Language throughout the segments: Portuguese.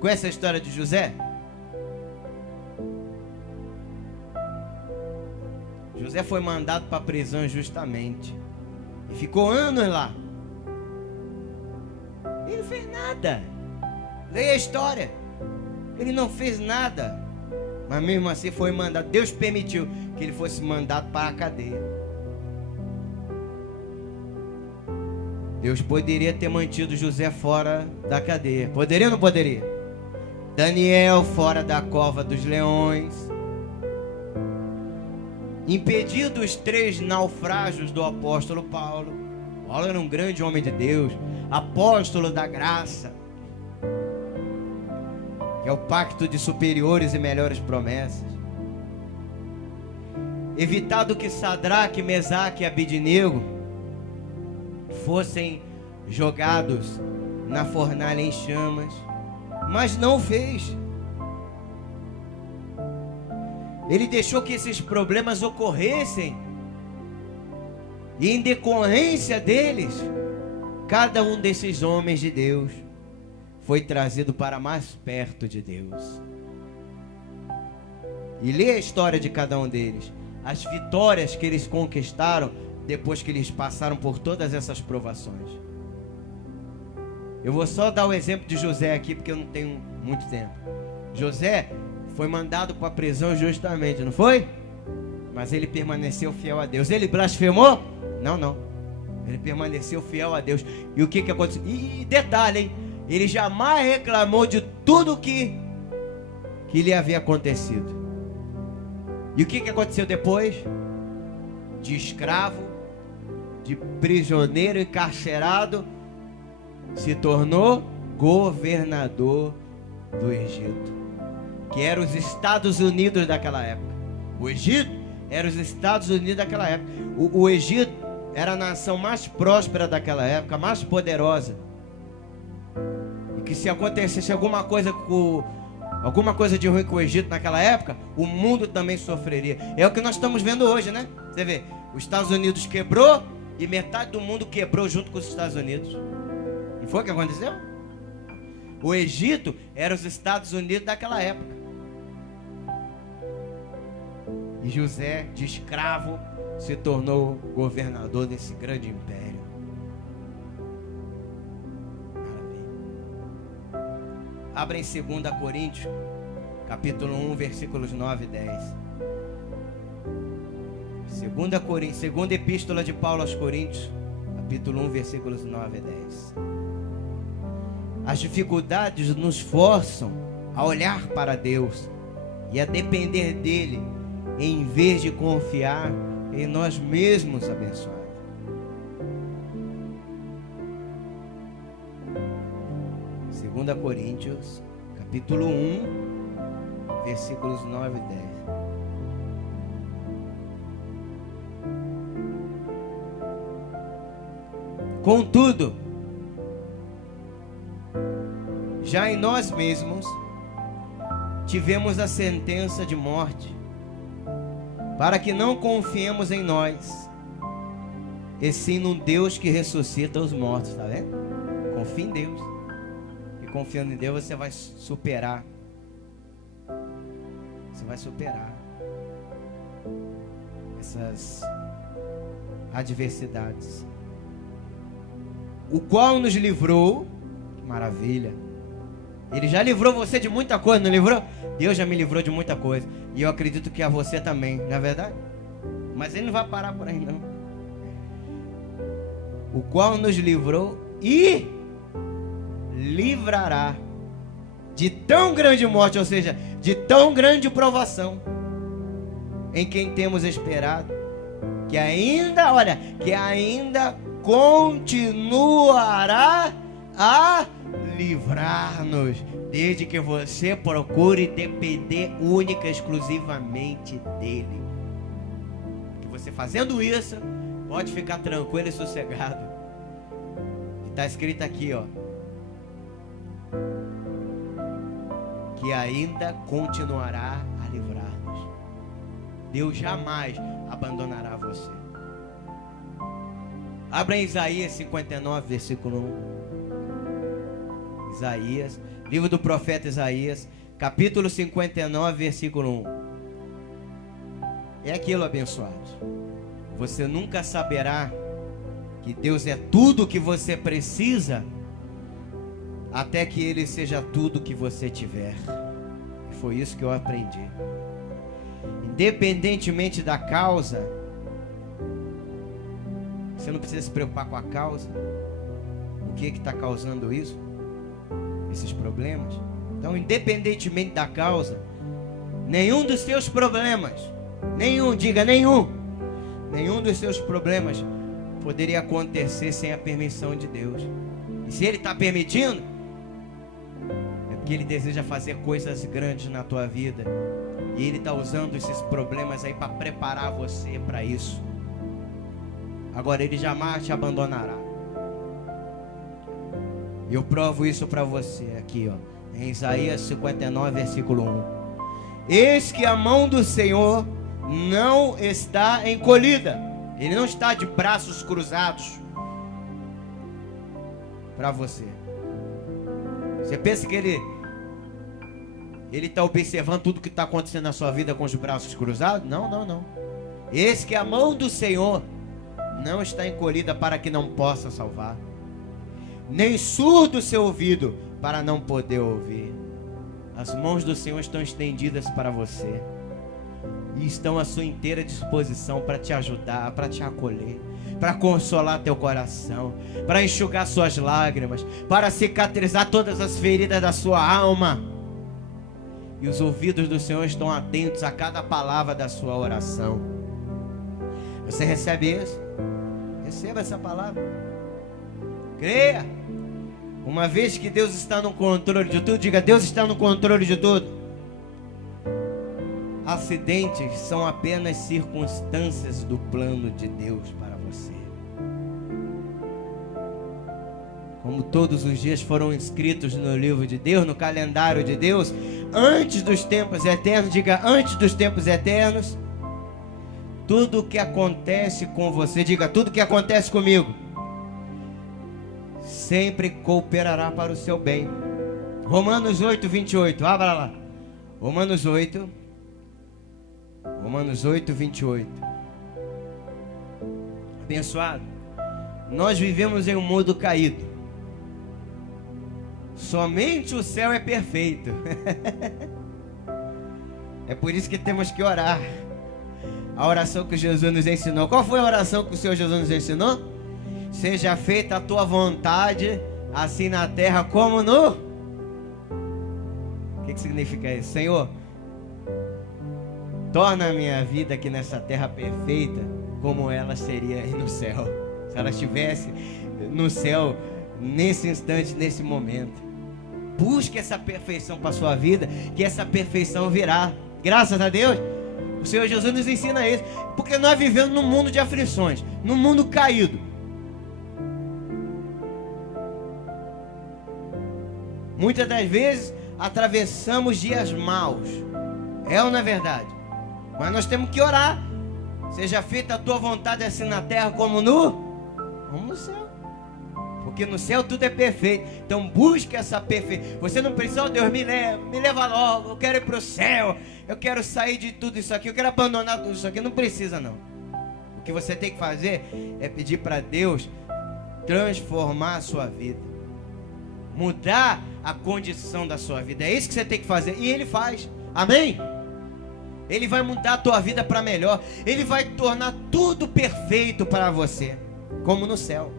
Conhece a história de José? José foi mandado para a prisão injustamente e ficou anos lá. Ele não fez nada. Leia a história. Ele não fez nada, mas mesmo assim foi mandado. Deus permitiu que ele fosse mandado para a cadeia. Deus poderia ter mantido José fora da cadeia. Poderia ou não poderia? Daniel fora da cova dos leões. Impedido os 3 naufrágios do apóstolo Paulo. Paulo era um grande homem de Deus, apóstolo da graça, que é o pacto de superiores e melhores promessas. Evitado que Sadraque, Mesaque e Abidnego fossem jogados na fornalha em chamas, mas não o fez. Ele deixou que esses problemas ocorressem, e em decorrência deles, cada um desses homens de Deus foi trazido para mais perto de Deus. E lê a história de cada um deles, as vitórias que eles conquistaram depois que eles passaram por todas essas provações. Eu vou só dar o exemplo de José aqui, porque eu não tenho muito tempo. José foi mandado para a prisão justamente, não foi? Mas ele permaneceu fiel a Deus. Ele blasfemou? Não. Ele permaneceu fiel a Deus. E o que aconteceu? E detalhe, hein? Ele jamais reclamou de tudo que lhe havia acontecido. E o que aconteceu depois? De escravo, de prisioneiro encarcerado, se tornou governador do Egito, que eram os Estados Unidos daquela época. O Egito era os Estados Unidos daquela época. O Egito era a nação mais próspera daquela época, mais poderosa. E que se acontecesse alguma coisa de ruim com o Egito naquela época, o mundo também sofreria. É o que nós estamos vendo hoje, né? Você vê, os Estados Unidos quebrou e metade do mundo quebrou junto com os Estados Unidos. Não foi o que aconteceu? O Egito era os Estados Unidos daquela época. E José, de escravo, se tornou governador desse grande império. Maravilha. Abra em 2 Coríntios, capítulo 1, versículos 9 e 10. Segunda epístola de Paulo aos Coríntios, capítulo 1, versículos 9 e 10. As dificuldades nos forçam a olhar para Deus e a depender dele, em vez de confiar em nós mesmos, abençoados. Segunda Coríntios, capítulo 1, versículos 9 e 10. Contudo, já em nós mesmos tivemos a sentença de morte, para que não confiemos em nós, e sim num Deus que ressuscita os mortos, tá vendo? Confia em Deus. E confiando em Deus você vai superar. Você vai superar essas adversidades. O qual nos livrou, maravilha. Ele já livrou você de muita coisa, não livrou? Deus já me livrou de muita coisa. E eu acredito que a você também, não é verdade? Mas ele não vai parar por aí não. O qual nos livrou e livrará de tão grande morte, ou seja, de tão grande provação, em quem temos esperado, que ainda continuará a livrar-nos, desde que você procure depender única e exclusivamente dele. Que você fazendo isso, pode ficar tranquilo e sossegado. Está escrito aqui, ó, que ainda continuará a livrar-nos. Deus jamais abandonará você. Abra em Isaías 59, versículo 1. Isaías, Livro do profeta Isaías, capítulo 59, versículo 1. É aquilo, abençoado. Você nunca saberá que Deus é tudo o que você precisa até que Ele seja tudo o que você tiver. E foi isso que eu aprendi. Independentemente da causa, você não precisa se preocupar com a causa. O que está causando isso? Esses problemas. Então, independentemente da causa, nenhum dos seus problemas, nenhum dos seus problemas poderia acontecer sem a permissão de Deus. E se Ele está permitindo, é porque Ele deseja fazer coisas grandes na tua vida. E Ele está usando esses problemas aí para preparar você para isso. Agora, Ele jamais te abandonará. Eu provo isso para você aqui, ó, em Isaías 59, versículo 1. Eis que a mão do Senhor não está encolhida. Ele não está de braços cruzados para você. Você pensa que Ele está observando tudo que está acontecendo na sua vida com os braços cruzados? Não. Eis que a mão do Senhor não está encolhida para que não possa salvar, nem surdo o seu ouvido para não poder ouvir. As mãos do Senhor estão estendidas para você e estão à sua inteira disposição para te ajudar, para te acolher, para consolar teu coração, para enxugar suas lágrimas, para cicatrizar todas as feridas da sua alma. E os ouvidos do Senhor estão atentos a cada palavra da sua oração. Você recebe isso? Receba essa palavra. Creia. Uma vez que Deus está no controle de tudo, diga: Deus está no controle de tudo. Acidentes são apenas circunstâncias do plano de Deus para você. Como todos os dias foram escritos no livro de Deus, no calendário de Deus, antes dos tempos eternos, diga: antes dos tempos eternos, tudo que acontece com você, diga: tudo que acontece comigo, sempre cooperará para o seu bem. Romanos 8, 28, abra lá. Romanos 8, 28. Abençoado, nós vivemos em um mundo caído. Somente o céu é perfeito. É por isso que temos que orar. A oração que Jesus nos ensinou. Qual foi a oração que o Senhor Jesus nos ensinou? Seja feita a tua vontade, assim na terra como no... O que significa isso? Senhor, torna a minha vida aqui nessa terra perfeita, como ela seria aí no céu. Se ela estivesse no céu, nesse instante, nesse momento. Busque essa perfeição para a sua vida, que essa perfeição virá. Graças a Deus, o Senhor Jesus nos ensina isso. Porque nós vivemos num mundo de aflições, num mundo caído. Muitas das vezes atravessamos dias maus. É ou não é verdade? Mas nós temos que orar. Seja feita a tua vontade assim na terra como no céu. Porque no céu tudo é perfeito. Então busque essa perfeição. Você não precisa: oh, Deus, me leva logo. Eu quero ir para o céu. Eu quero sair de tudo isso aqui. Eu quero abandonar tudo isso aqui. Não precisa não. O que você tem que fazer é pedir para Deus transformar a sua vida, mudar a condição da sua vida. É isso que você tem que fazer. E Ele faz. Amém? Ele vai mudar a tua vida para melhor. Ele vai tornar tudo perfeito para você, como no céu.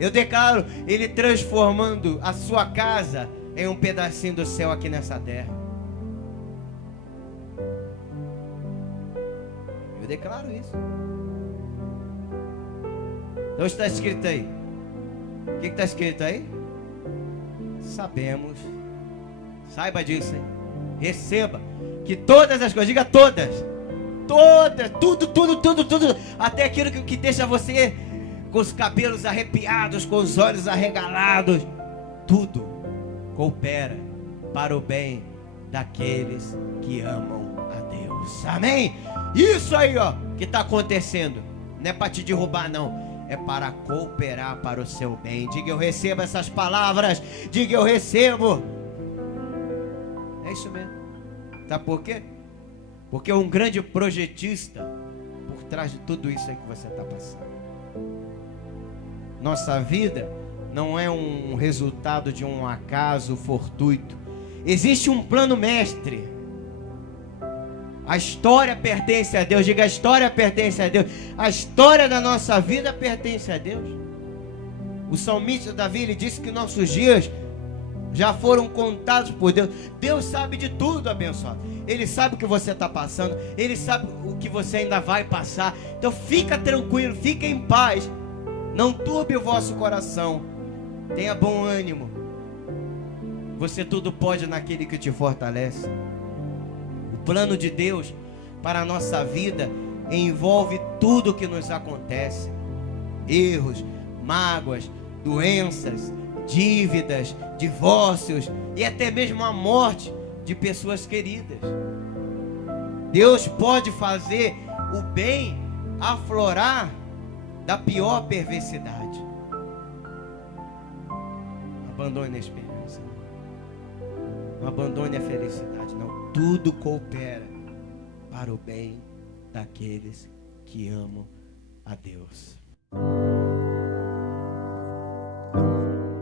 Eu declaro Ele transformando a sua casa em um pedacinho do céu aqui nessa terra. Eu declaro isso. Então está escrito aí. O que está escrito aí? Sabemos. Saiba disso, hein? Receba que todas as coisas, diga todas, tudo, até aquilo que deixa você com os cabelos arrepiados, com os olhos arregalados, tudo coopera para o bem daqueles que amam a Deus. Amém? Isso aí, ó, que está acontecendo, não é para te derrubar não, é para cooperar para o seu bem. Diga: eu recebo essas palavras. Diga: eu recebo. É isso mesmo. Sabe por quê? Porque um grande projetista por trás de tudo isso aí que você está passando. Nossa vida não é um resultado de um acaso fortuito. Existe um plano mestre. A história pertence a Deus. Diga, a história pertence a Deus. A história da nossa vida pertence a Deus. O salmista Davi, ele disse que nossos dias já foram contados por Deus. Deus sabe de tudo, abençoado. Ele sabe o que você está passando. Ele sabe o que você ainda vai passar. Então fica tranquilo, fica em paz. Não turbe o vosso coração. Tenha bom ânimo. Você tudo pode naquele que te fortalece. O plano de Deus para a nossa vida envolve tudo o que nos acontece. Erros, mágoas, doenças, dívidas, divórcios e até mesmo a morte de pessoas queridas. Deus pode fazer o bem aflorar da pior perversidade. Abandone a esperança. Não abandone a felicidade, não. Tudo coopera para o bem daqueles que amam a Deus.